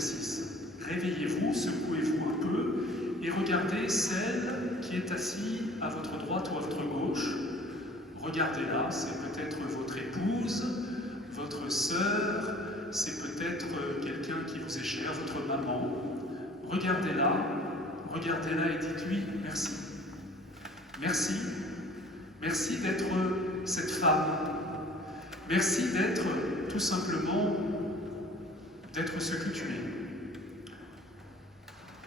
exercice. Réveillez-vous, secouez-vous un peu et regardez celle qui est assise à votre droite ou à votre gauche. Regardez-la, c'est peut-être votre épouse, votre sœur, c'est peut-être quelqu'un qui vous est cher, votre maman. Regardez-la et dites-lui merci. Merci. Merci d'être cette femme. Merci d'être tout simplement d'être ce que tu es.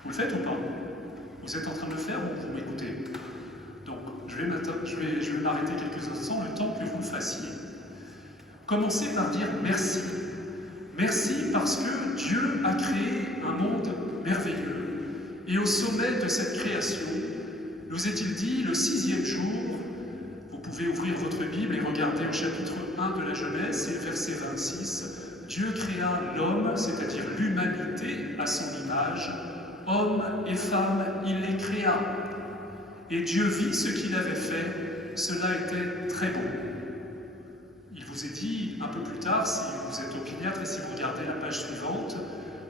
Vous le faites ou pas? Vous êtes en train de le faire ou vous m'écoutez? Donc, je vais m'arrêter quelques instants, le temps que vous le fassiez. Commencez par dire merci. Merci parce que Dieu a créé un monde merveilleux. Et au sommet de cette création, nous est-il dit, le 6e jour, vous pouvez ouvrir votre Bible et regarder au chapitre 1 de la Genèse, et le verset 26, Dieu créa l'homme, c'est-à-dire l'humanité, à son image. Homme et femme, il les créa. Et Dieu vit ce qu'il avait fait, cela était très bon. Il vous est dit un peu plus tard, si vous êtes opiniâtre et si vous regardez la page suivante,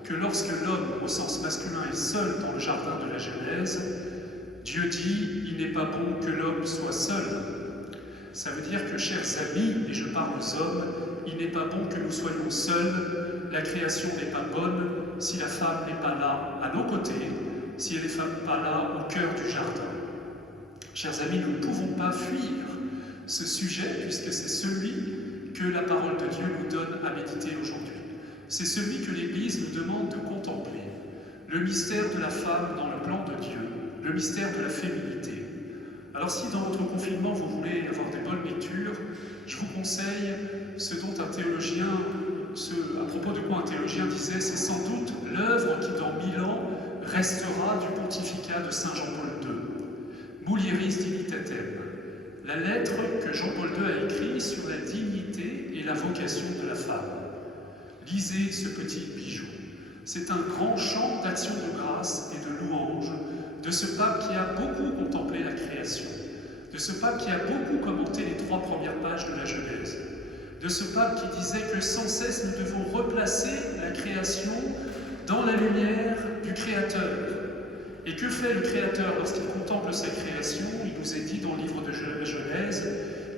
que lorsque l'homme, au sens masculin, est seul dans le jardin de la Genèse, Dieu dit, il n'est pas bon que l'homme soit seul. Ça veut dire que, chers amis, et je parle aux hommes, il n'est pas bon que nous soyons seuls, la création n'est pas bonne si la femme n'est pas là à nos côtés, si elle n'est pas là au cœur du jardin. Chers amis, nous ne pouvons pas fuir ce sujet, puisque c'est celui que la parole de Dieu nous donne à méditer aujourd'hui. C'est celui que l'Église nous demande de contempler. Le mystère de la femme dans le plan de Dieu, le mystère de la féminité. Alors si dans votre confinement vous voulez avoir des bonnes lectures, je vous conseille ce dont un théologien, à propos de quoi un théologien disait, c'est sans doute l'œuvre qui dans 1000 ans restera du pontificat de Saint Jean-Paul II. Mulieris dignitatem, la lettre que Jean-Paul II a écrite sur la dignité et la vocation de la femme. Lisez ce petit bijou. C'est un grand chant d'action de grâce et de louange de ce pape qui a beaucoup contemplé la création, de ce pape qui a beaucoup commenté les 3 premières pages de la Genèse, de ce pape qui disait que sans cesse nous devons replacer la création dans la lumière du Créateur. Et que fait le Créateur lorsqu'il contemple sa création? Il nous est dit dans le livre de la Genèse,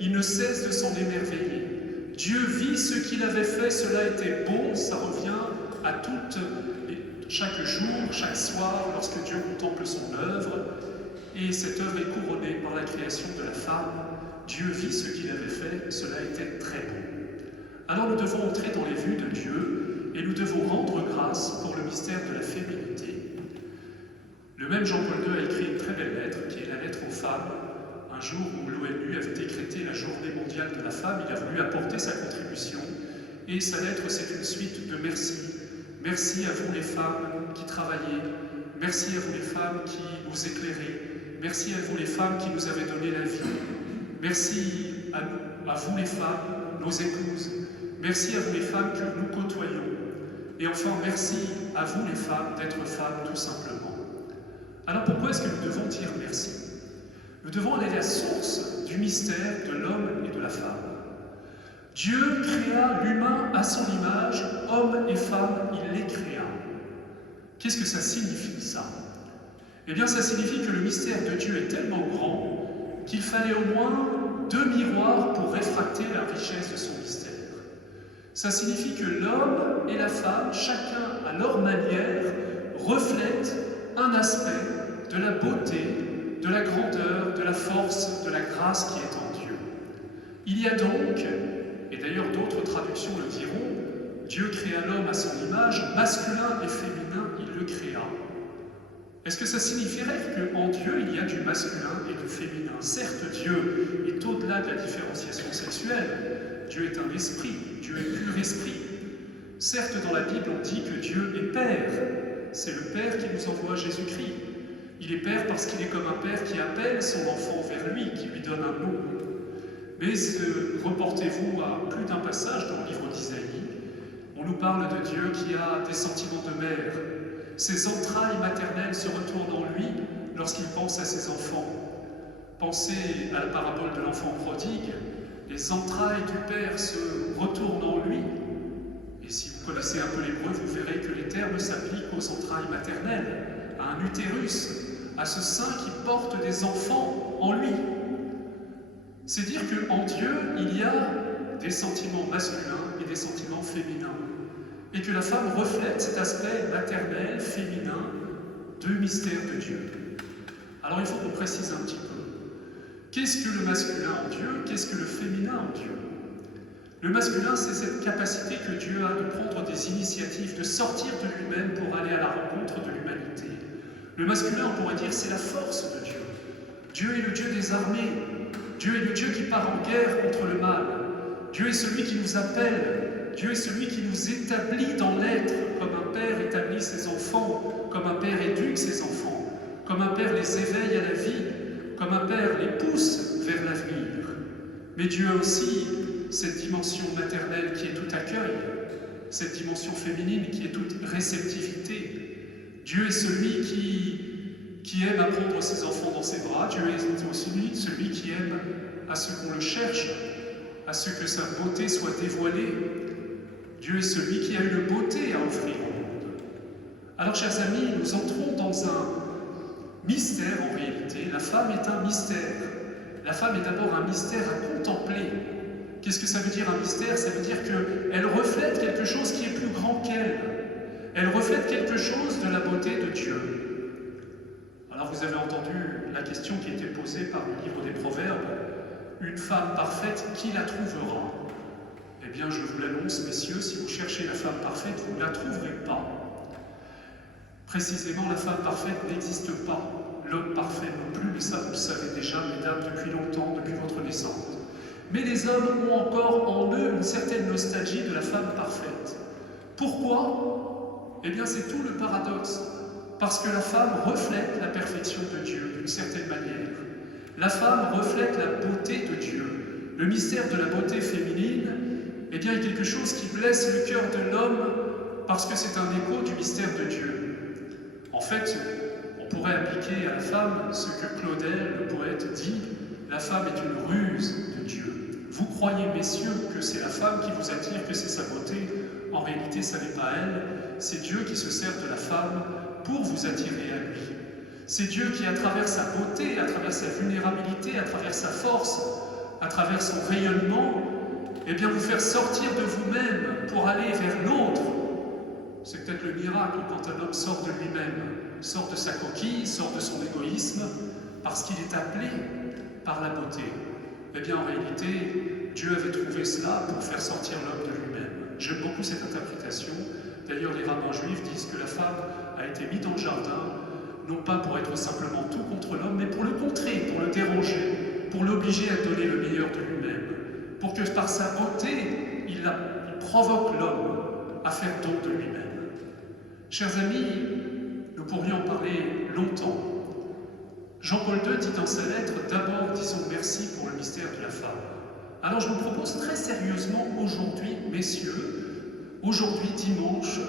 il ne cesse de s'en émerveiller. Dieu vit ce qu'il avait fait, cela était bon, ça revient à chaque jour, chaque soir, lorsque Dieu contemple son œuvre, et cette œuvre est couronnée par la création de la femme. Dieu vit ce qu'il avait fait, cela était très bon. Alors nous devons entrer dans les vues de Dieu, et nous devons rendre grâce pour le mystère de la féminité. Le même Jean-Paul II a écrit une très belle lettre, qui est la lettre aux femmes. Un jour où l'ONU avait décrété la journée mondiale de la femme, il a voulu apporter sa contribution, et sa lettre, c'est une suite de merci. Merci à vous les femmes qui travaillez, merci à vous les femmes qui vous éclairez, merci à vous les femmes qui nous avez donné la vie, merci à vous les femmes, nos épouses, merci à vous les femmes que nous côtoyons, et enfin merci à vous les femmes d'être femmes tout simplement. Alors pourquoi est-ce que nous devons dire merci? Nous devons aller à la source du mystère de l'homme et de la femme. Dieu créa l'humain à son image, homme et femme, il les créa. Qu'est-ce que ça signifie, ça? Eh bien, ça signifie que le mystère de Dieu est tellement grand qu'il fallait au moins 2 miroirs pour réfracter la richesse de son mystère. Ça signifie que l'homme et la femme, chacun à leur manière, reflètent un aspect de la beauté, de la grandeur, de la force, de la grâce qui est en Dieu. Il y a donc, et d'ailleurs d'autres traductions le diront, Dieu créa l'homme à son image, masculin et féminin, il le créa. Est-ce que ça signifierait qu'en Dieu, il y a du masculin et du féminin? Certes, Dieu est au-delà de la différenciation sexuelle. Dieu est un esprit, Dieu est pur esprit. Certes, dans la Bible, on dit que Dieu est Père. C'est le Père qui nous envoie Jésus-Christ. Il est Père parce qu'il est comme un Père qui appelle son enfant vers lui, qui lui donne un nom. Mais reportez-vous à plus d'un passage dans le livre d'Isaïe. On nous parle de Dieu qui a des sentiments de mère. Ses entrailles maternelles se retournent en lui lorsqu'il pense à ses enfants. Pensez à la parabole de l'enfant prodigue. Les entrailles du Père se retournent en lui. Et si vous connaissez un peu l'hébreu, vous verrez que les termes terme s'applique aux entrailles maternelles, à un utérus, à ce sein qui porte des enfants en lui. C'est dire qu'en Dieu, il y a des sentiments masculins et des sentiments féminins, et que la femme reflète cet aspect maternel, féminin, de mystère de Dieu. Alors il faut qu'on précise un petit peu. Qu'est-ce que le masculin en Dieu? Qu'est-ce que le féminin en Dieu? Le masculin, c'est cette capacité que Dieu a de prendre des initiatives, de sortir de lui-même pour aller à la rencontre de l'humanité. Le masculin, on pourrait dire, c'est la force de Dieu. Dieu est le Dieu des armées. Dieu est le Dieu qui part en guerre contre le mal. Dieu est celui qui nous appelle. Dieu est celui qui nous établit dans l'être, comme un père établit ses enfants, comme un père éduque ses enfants, comme un père les éveille à la vie, comme un père les pousse vers l'avenir. Mais Dieu a aussi cette dimension maternelle qui est tout accueil, cette dimension féminine qui est toute réceptivité. Dieu est celui qui aime à prendre ses enfants dans ses bras. Dieu est aussi celui qui aime à ce qu'on le cherche, à ce que sa beauté soit dévoilée. Dieu est celui qui a une beauté à offrir au monde. Alors, chers amis, nous entrons dans un mystère en réalité. La femme est un mystère. La femme est d'abord un mystère à contempler. Qu'est-ce que ça veut dire un mystère? Ça veut dire qu'elle reflète quelque chose qui est plus grand qu'elle. Elle reflète quelque chose de la beauté de Dieu. Alors vous avez entendu la question qui a été posée par le livre des Proverbes. Une femme parfaite, qui la trouvera? Eh bien, je vous l'annonce, messieurs, si vous cherchez la femme parfaite, vous ne la trouverez pas. Précisément, la femme parfaite n'existe pas. L'homme parfait non plus, mais ça vous le savez déjà, mesdames, depuis longtemps, depuis votre naissance. Mais les hommes ont encore en eux une certaine nostalgie de la femme parfaite. Pourquoi? Eh bien, c'est tout le paradoxe. Parce que la femme reflète la perfection de Dieu, d'une certaine manière. La femme reflète la beauté de Dieu. Le mystère de la beauté féminine, eh bien, est quelque chose qui blesse le cœur de l'homme parce que c'est un écho du mystère de Dieu. En fait, on pourrait appliquer à la femme ce que Claudel, le poète, dit: la femme est une ruse de Dieu. Vous croyez, messieurs, que c'est la femme qui vous attire, que c'est sa beauté. En réalité, ça n'est pas elle. C'est Dieu qui se sert de la femme pour vous attirer à lui. C'est Dieu qui, à travers sa beauté, à travers sa vulnérabilité, à travers sa force, à travers son rayonnement, eh bien, vous faire sortir de vous-même pour aller vers l'autre. C'est peut-être le miracle quand un homme sort de lui-même, sort de sa coquille, sort de son égoïsme, parce qu'il est appelé par la beauté. Eh bien, en réalité, Dieu avait trouvé cela pour faire sortir l'homme de lui-même. J'aime beaucoup cette interprétation. D'ailleurs, les rabbins juifs disent que la femme a été mise dans le jardin, non pas pour être simplement tout contre l'homme, mais pour le contrer, pour le déranger, pour l'obliger à donner le meilleur de lui-même, pour que par sa beauté, il provoque l'homme à faire don de lui-même. Chers amis, nous pourrions en parler longtemps. Jean-Paul II dit dans sa lettre: d'abord disons merci pour le mystère de la femme. Alors je vous propose très sérieusement aujourd'hui, messieurs, aujourd'hui dimanche,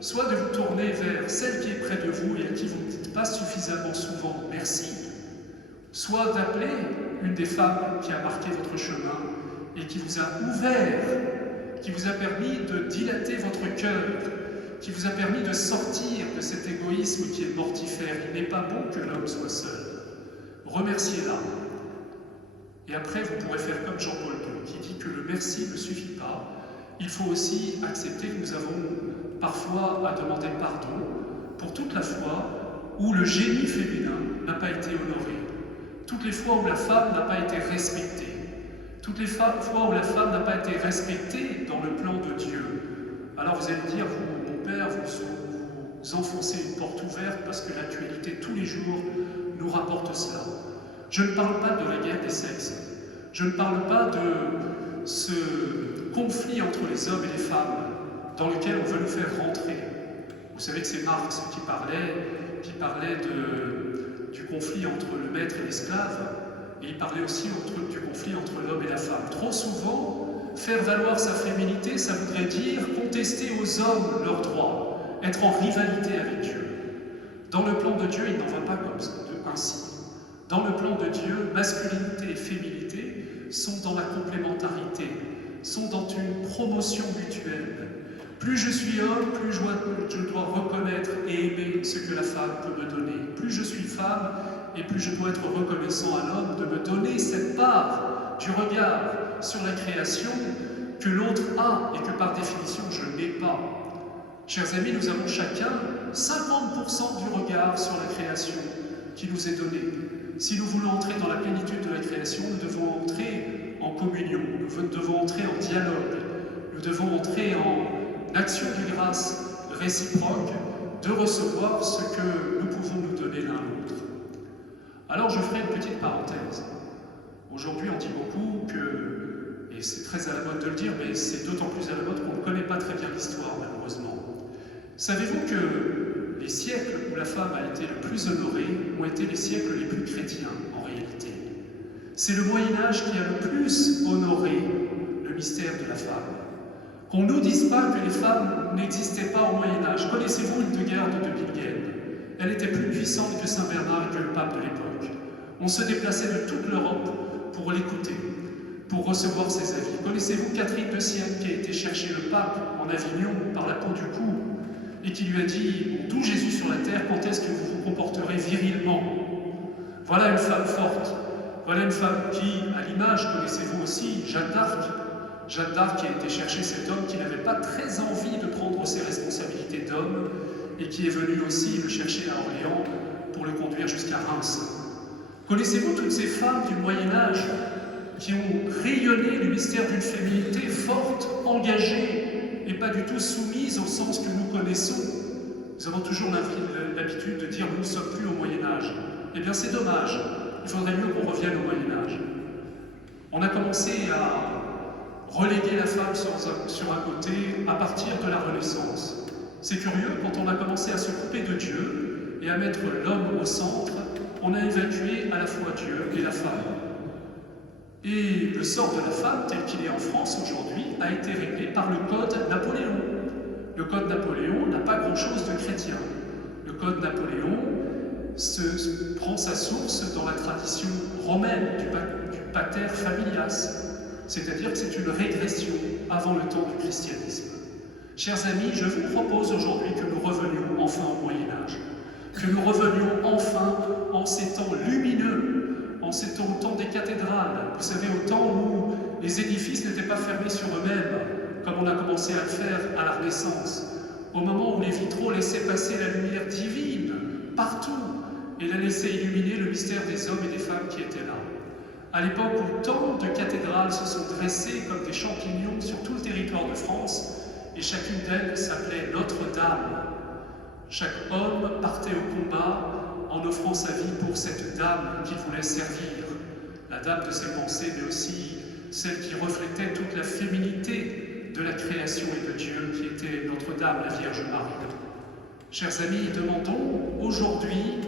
soit de vous tourner vers celle qui est près de vous et à qui vous ne dites pas suffisamment souvent merci, soit d'appeler une des femmes qui a marqué votre chemin et qui vous a ouvert, qui vous a permis de dilater votre cœur, qui vous a permis de sortir de cet égoïsme qui est mortifère. Il n'est pas bon que l'homme soit seul. Remerciez-la. Et après, vous pourrez faire comme Jean-Paul II, qui dit que le merci ne suffit pas. Il faut aussi accepter que nous avons parfois à demander pardon pour toute la fois où le génie féminin n'a pas été honoré, toutes les fois où la femme n'a pas été respectée, toutes les fois où la femme n'a pas été respectée dans le plan de Dieu. Alors vous allez me dire, vous, mon père, vous enfoncez une porte ouverte parce que l'actualité tous les jours nous rapporte cela. Je ne parle pas de la guerre des sexes. Je ne parle pas de ce conflit entre les hommes et les femmes dans lequel on veut nous faire rentrer. Vous savez que c'est Marx qui parlait du conflit entre le maître et l'esclave, et il parlait aussi du conflit entre l'homme et la femme. Trop souvent, faire valoir sa féminité, ça voudrait dire contester aux hommes leurs droits, être en rivalité avec Dieu. Dans le plan de Dieu, il n'en va pas comme ça, ainsi. Dans le plan de Dieu, masculinité et féminité sont dans la complémentarité, sont dans une promotion mutuelle. Plus je suis homme, plus je dois reconnaître et aimer ce que la femme peut me donner. Plus je suis femme, et plus je dois être reconnaissant à l'homme de me donner cette part du regard sur la création que l'autre a et que par définition je n'ai pas. Chers amis, nous avons chacun 50% du regard sur la création qui nous est donné. Si nous voulons entrer dans la plénitude de la création, nous devons entrer en communion, nous devons entrer en dialogue, nous devons entrer en action de grâce réciproque, de recevoir ce que nous pouvons nous donner l'un l'autre. Alors je ferai une petite parenthèse. Aujourd'hui on dit beaucoup que, et c'est très à la mode de le dire, mais c'est d'autant plus à la mode qu'on ne connaît pas très bien l'histoire malheureusement. Savez-vous que les siècles où la femme a été le plus honorée ont été les siècles les plus chrétiens en réalité? C'est le Moyen-Âge qui a le plus honoré le mystère de la femme. Qu'on ne nous dise pas que les femmes n'existaient pas au Moyen-Âge. Connaissez-vous Hildegarde de Bingen? Elle était plus puissante que Saint Bernard et que le pape de l'époque. On se déplaçait de toute l'Europe pour l'écouter, pour recevoir ses avis. Connaissez-vous Catherine de Sienne qui a été chercher le pape en Avignon par la peau du cou et qui lui a dit « D'où Jésus sur la terre, quand est-ce que vous vous comporterez virilement ?» Voilà une femme forte. Voilà une femme qui, à l'image, connaissez-vous aussi, Jeanne d'Arc. Jeanne d'Arc qui a été chercher cet homme qui n'avait pas très envie de prendre ses responsabilités d'homme et qui est venu aussi le chercher à Orléans pour le conduire jusqu'à Reims. Connaissez-vous toutes ces femmes du Moyen-Âge qui ont rayonné le mystère d'une féminité forte, engagée et pas du tout soumise au sens que nous connaissons? Nous avons toujours l'habitude de dire « nous ne sommes plus au Moyen-Âge ». Eh bien c'est dommage, il faudrait mieux qu'on revienne au Moyen-Âge. On a commencé à reléguer la femme sur un côté à partir de la Renaissance. C'est curieux, quand on a commencé à se couper de Dieu et à mettre l'homme au centre, on a évacué à la fois Dieu et la femme. Et le sort de la femme, tel qu'il est en France aujourd'hui, a été réglé par le Code Napoléon. Le Code Napoléon n'a pas grand-chose de chrétien. Le Code Napoléon prend sa source dans la tradition romaine du pater familias. C'est-à-dire que c'est une régression avant le temps du christianisme. Chers amis, je vous propose aujourd'hui que nous revenions enfin au Moyen-Âge, que nous revenions enfin en ces temps lumineux, en ces temps des cathédrales, vous savez, au temps où les édifices n'étaient pas fermés sur eux-mêmes, comme on a commencé à le faire à la Renaissance, au moment où les vitraux laissaient passer la lumière divine partout et la laissaient illuminer le mystère des hommes et des femmes qui étaient là. À l'époque où tant de cathédrales se sont dressées comme des champignons sur tout le territoire de France, et chacune d'elles s'appelait Notre-Dame. Chaque homme partait au combat en offrant sa vie pour cette dame qu'il voulait servir, la dame de ses pensées, mais aussi celle qui reflétait toute la féminité de la création et de Dieu, qui était Notre-Dame, la Vierge Marie. Chers amis, demandons aujourd'hui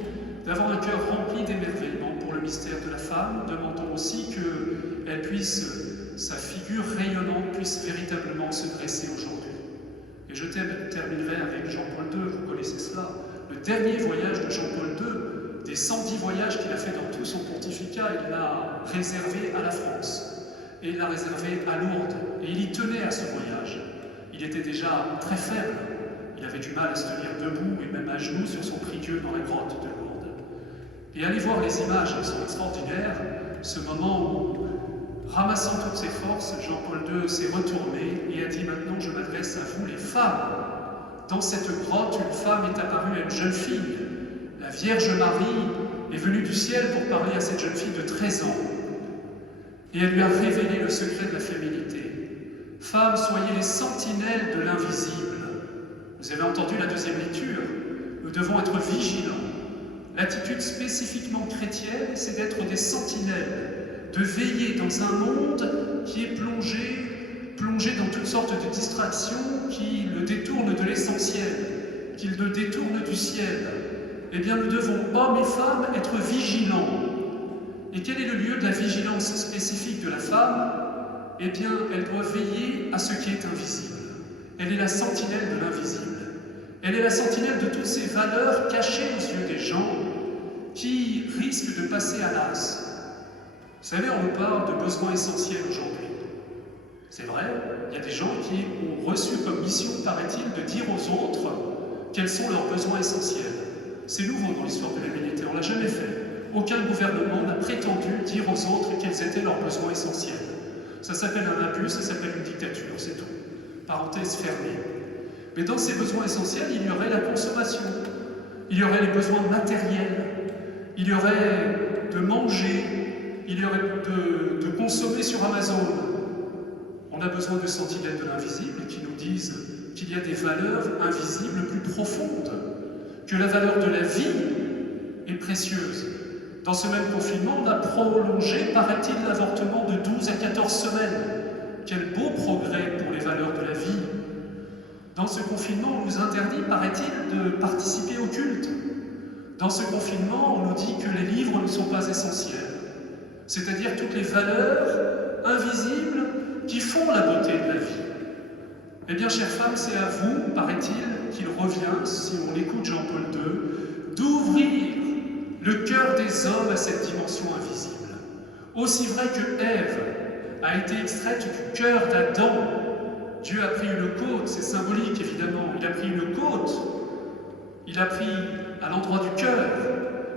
d'avoir un cœur rempli d'émerveillement pour le mystère de la femme. Demandons aussi qu'elle puisse, sa figure rayonnante puisse véritablement se dresser aujourd'hui. Et je terminerai avec Jean-Paul II, vous connaissez cela, le dernier voyage de Jean-Paul II, des 110 voyages qu'il a fait dans tout son pontificat, il l'a réservé à la France, et il l'a réservé à Lourdes, et il y tenait à ce voyage. Il était déjà très faible, il avait du mal à se tenir debout, et même à genoux sur son prie-dieu dans la grotte de Lourdes. Et allez voir les images, elles sont extraordinaires, ce moment où, ramassant toutes ses forces, Jean-Paul II s'est retourné et a dit « Maintenant, je m'adresse à vous, les femmes. Dans cette grotte, une femme est apparue à une jeune fille. La Vierge Marie est venue du ciel pour parler à cette jeune fille de 13 ans. Et elle lui a révélé le secret de la féminité. Femmes, soyez les sentinelles de l'invisible. » Vous avez entendu la deuxième lecture. Nous devons être vigilants. L'attitude spécifiquement chrétienne, c'est d'être des sentinelles, de veiller dans un monde qui est plongé dans toutes sortes de distractions qui le détournent de l'essentiel, qui le détournent du ciel. Eh bien, nous devons, hommes et femmes, être vigilants. Et quel est le lieu de la vigilance spécifique de la femme? Eh bien, elle doit veiller à ce qui est invisible. Elle est la sentinelle de l'invisible. Elle est la sentinelle de toutes ces valeurs cachées aux yeux des gens qui risquent de passer à l'as. Vous savez, on nous parle de besoins essentiels aujourd'hui. C'est vrai, Il y a des gens qui ont reçu comme mission, paraît-il, de dire aux autres quels sont leurs besoins essentiels. C'est nouveau dans l'histoire de l'humanité, on ne l'a jamais fait. Aucun gouvernement n'a prétendu dire aux autres quels étaient leurs besoins essentiels. Ça s'appelle un abus, ça s'appelle une dictature, c'est tout. Parenthèse fermée. Mais dans ces besoins essentiels, il y aurait la consommation, il y aurait les besoins matériels, il y aurait de manger, il y aurait de consommer sur Amazon. On a besoin de sentinelles de l'invisible qui nous disent qu'il y a des valeurs invisibles plus profondes, que la valeur de la vie est précieuse. Dans ce même confinement, on a prolongé, paraît-il, l'avortement de 12 à 14 semaines. Quel beau progrès pour les valeurs de la vie. Dans ce confinement, on nous interdit, paraît-il, de participer au culte. Dans ce confinement, on nous dit que les livres ne sont pas essentiels. C'est-à-dire toutes les valeurs invisibles qui font la beauté de la vie. Eh bien, chères femmes, c'est à vous, paraît-il, qu'il revient, si on écoute Jean-Paul II, d'ouvrir le cœur des hommes à cette dimension invisible. Aussi vrai que Ève a été extraite du cœur d'Adam, Dieu a pris une côte, c'est symbolique évidemment, il a pris une côte, il a pris à l'endroit du cœur,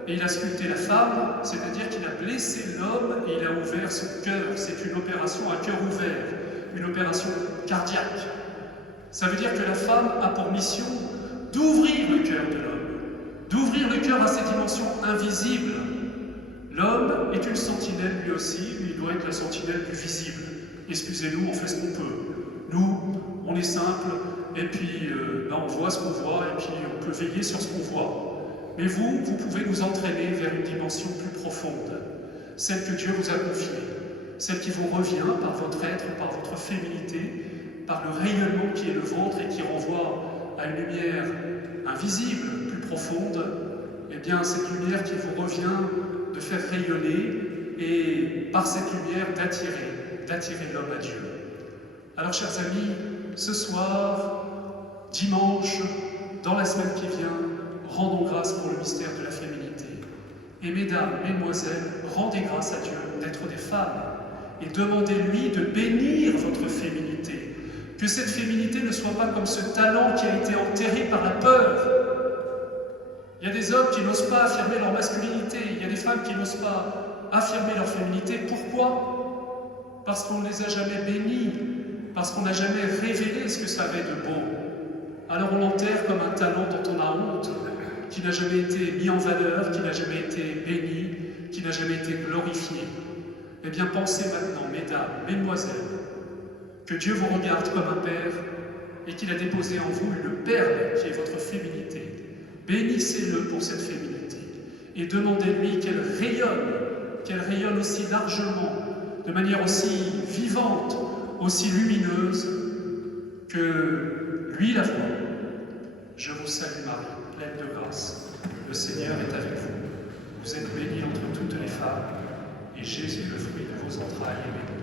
et il a sculpté la femme, c'est-à-dire qu'il a blessé l'homme et il a ouvert son cœur. C'est une opération à cœur ouvert, une opération cardiaque. Ça veut dire que la femme a pour mission d'ouvrir le cœur de l'homme, d'ouvrir le cœur à ces dimensions invisibles. L'homme est une sentinelle lui aussi, mais il doit être la sentinelle du visible. Excusez-nous, on fait ce qu'on peut. Nous, on est simple, et puis on voit ce qu'on voit, et puis on peut veiller sur ce qu'on voit. Mais vous pouvez nous entraîner vers une dimension plus profonde, celle que Dieu vous a confiée, celle qui vous revient par votre être, par votre féminité, par le rayonnement qui est le vôtre et qui renvoie à une lumière invisible, plus profonde. Eh bien, cette lumière qui vous revient de faire rayonner et par cette lumière d'attirer l'homme à Dieu. Alors, chers amis, ce soir, dimanche, dans la semaine qui vient, rendons grâce pour le mystère de la féminité. Et mesdames, mesdemoiselles, rendez grâce à Dieu d'être des femmes et demandez-lui de bénir votre féminité. Que cette féminité ne soit pas comme ce talent qui a été enterré par la peur. Il y a des hommes qui n'osent pas affirmer leur masculinité, il y a des femmes qui n'osent pas affirmer leur féminité. Pourquoi? Parce qu'on ne les a jamais bénis, parce qu'on n'a jamais révélé ce que ça avait de beau. Alors on l'enterre comme un talent dont on a honte, qui n'a jamais été mis en valeur, qui n'a jamais été béni, qui n'a jamais été glorifié. Eh bien, pensez maintenant, mesdames, mesdemoiselles, que Dieu vous regarde comme un père et qu'il a déposé en vous une perle qui est votre féminité. Bénissez-le pour cette féminité et demandez-lui qu'elle rayonne aussi largement, de manière aussi vivante, aussi lumineuse que lui la voit. Je vous salue Marie, pleine de grâce. Le Seigneur est avec vous. Vous êtes bénie entre toutes les femmes, et Jésus, le fruit de vos entrailles, est béni.